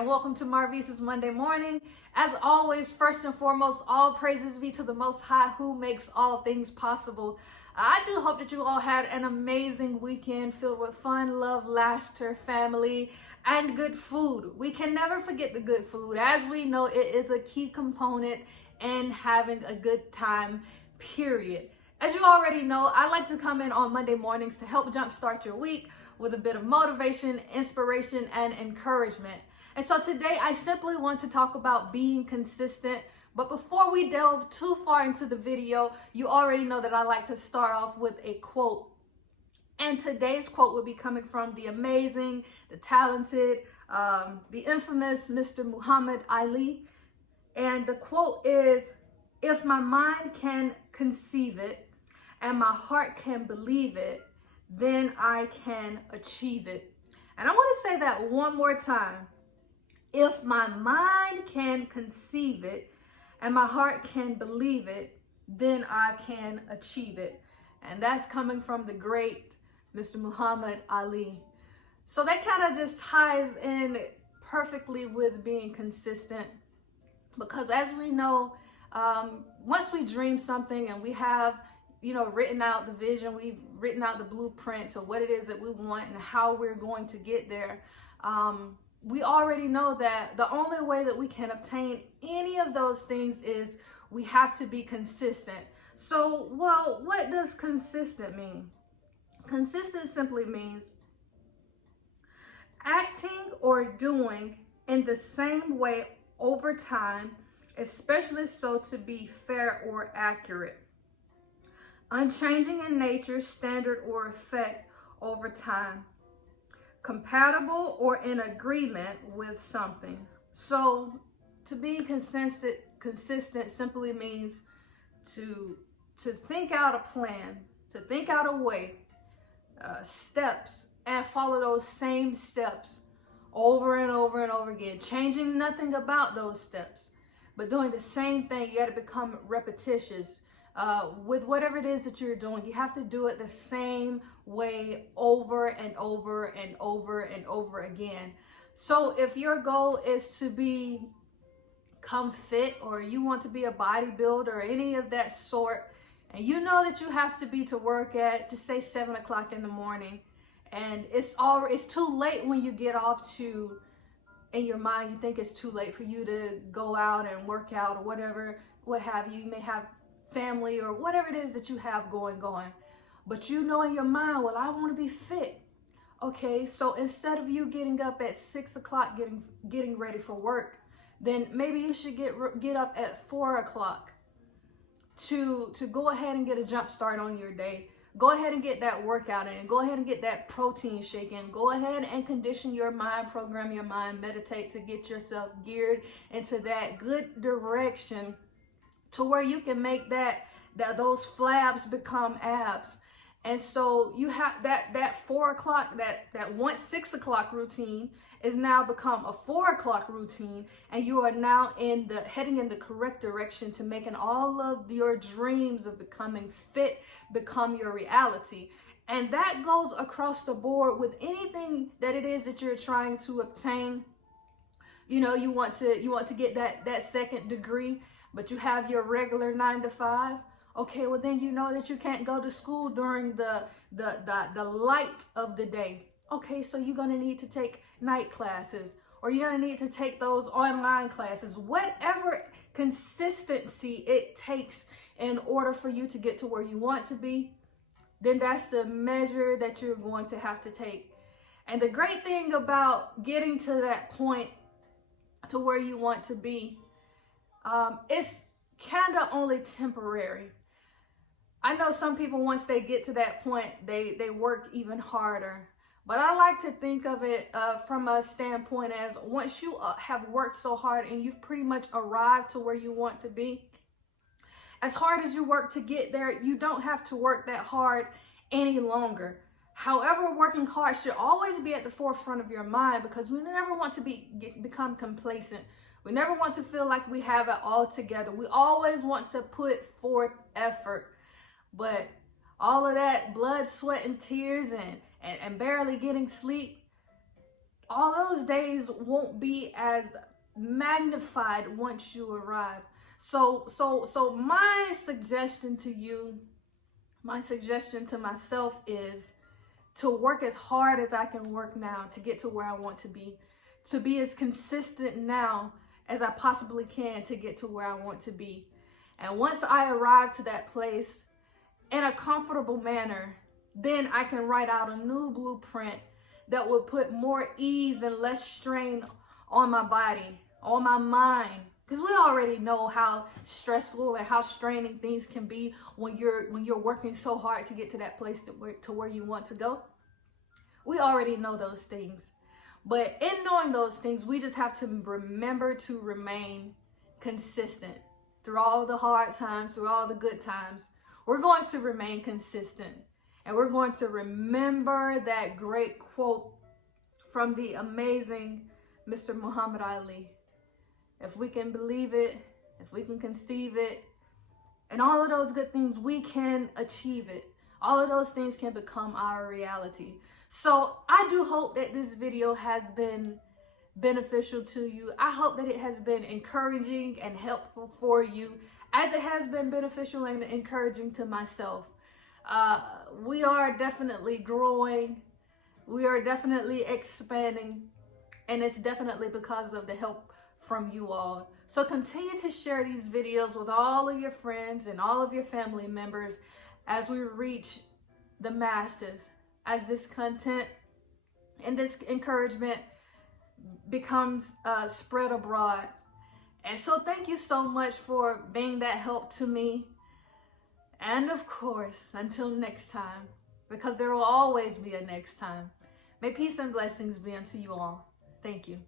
and welcome to Marvisa's Monday Morning. As always, first and foremost, all praises be to the Most High who makes all things possible. I do hope that you all had an amazing weekend filled with fun, love, laughter, family, and good food. We can never forget the good food. As we know, it is a key component in having a good time, period. As you already know, I like to come in on Monday mornings to help jumpstart your week with a bit of motivation, inspiration, and encouragement. And so today I simply want to talk about being consistent. But before we delve too far into the video, you already know that I like to start off with a quote. And today's quote will be coming from the amazing, the talented, the infamous Mr. Muhammad Ali. And the quote is, "If my mind can conceive it and my heart can believe it, then I can achieve it." And I want to say that one more time. If my mind can conceive it and my heart can believe it, then I can achieve it. And that's coming from the great Mr. Muhammad Ali. So that kind of just ties in perfectly with being consistent, because as we know, once we dream something and we have written out the vision, we've written out the blueprint to what it is that we want and how we're going to get there. We already know that the only way that we can obtain any of those things is we have to be consistent. So, well, what does consistent mean? Consistent simply means acting or doing in the same way over time, especially so to be fair or accurate. Unchanging in nature, standard, or effect over time. Compatible or in agreement with something. So to be consistent simply means to think out a plan, to think out a way, steps, and follow those same steps over and over and over again, changing nothing about those steps, but doing the same thing. You got to become repetitious. With whatever it is that you're doing, you have to do it the same way over and over and over and over again. So if your goal is to become fit, or you want to be a bodybuilder or any of that sort, and you know that you have to be to work at, just say 7 o'clock in the morning, and it's too late when you get off to, in your mind, you think it's too late for you to go out and work out or whatever, what have you. You may have family or whatever it is that you have going, but you know in your mind, well, I want to be fit. Okay, so instead of you getting up at 6 o'clock getting ready for work, then maybe you should get up at 4 o'clock to go ahead and get a jump start on your day. Go ahead and get that workout in. Go ahead and get that protein shake in. Go ahead and condition your mind, program your mind, meditate to get yourself geared into that good direction, to where you can make those flabs become abs. And so you have that 4 o'clock, that once 6 o'clock routine is now become a 4 o'clock routine, and you are now heading in the correct direction to making all of your dreams of becoming fit become your reality. And that goes across the board with anything that it is that you're trying to obtain. You want to get that second degree, but you have your regular 9 to 5. Okay, well then you know that you can't go to school during the light of the day. Okay, so you're gonna need to take night classes, or you're gonna need to take those online classes. Whatever consistency it takes in order for you to get to where you want to be, then that's the measure that you're going to have to take. And the great thing about getting to that point, to where you want to be, it's kind of only temporary. I know some people, once they get to that point, they work even harder. But I like to think of it from a standpoint as, once you have worked so hard and you've pretty much arrived to where you want to be, as hard as you work to get there, you don't have to work that hard any longer. However, working hard should always be at the forefront of your mind, because we never want to become complacent. We never want to feel like we have it all together. We always want to put forth effort. But all of that blood, sweat, and tears and barely getting sleep, all those days won't be as magnified once you arrive. So my suggestion to you, my suggestion to myself is to work as hard as I can work now to get to where I want to be as consistent now as I possibly can to get to where I want to be. And once I arrive to that place in a comfortable manner, then I can write out a new blueprint that will put more ease and less strain on my body, on my mind. Because we already know how stressful and how straining things can be when you're working so hard to get to that place to where you want to go. We already know those things. But in knowing those things, we just have to remember to remain consistent through all the hard times, through all the good times. We're going to remain consistent. And we're going to remember that great quote from the amazing Mr. Muhammad Ali. If we can believe it, if we can conceive it, and all of those good things, we can achieve it. All of those things can become our reality. So I do hope that this video has been beneficial to you. I hope that it has been encouraging and helpful for you, as it has been beneficial and encouraging to myself. We are definitely growing. We are definitely expanding. And it's definitely because of the help from you all. So continue to share these videos with all of your friends and all of your family members as we reach the masses, as this content and this encouragement becomes spread abroad. And so thank you so much for being that help to me. And of course, until next time, because there will always be a next time, may peace and blessings be unto you all. Thank you.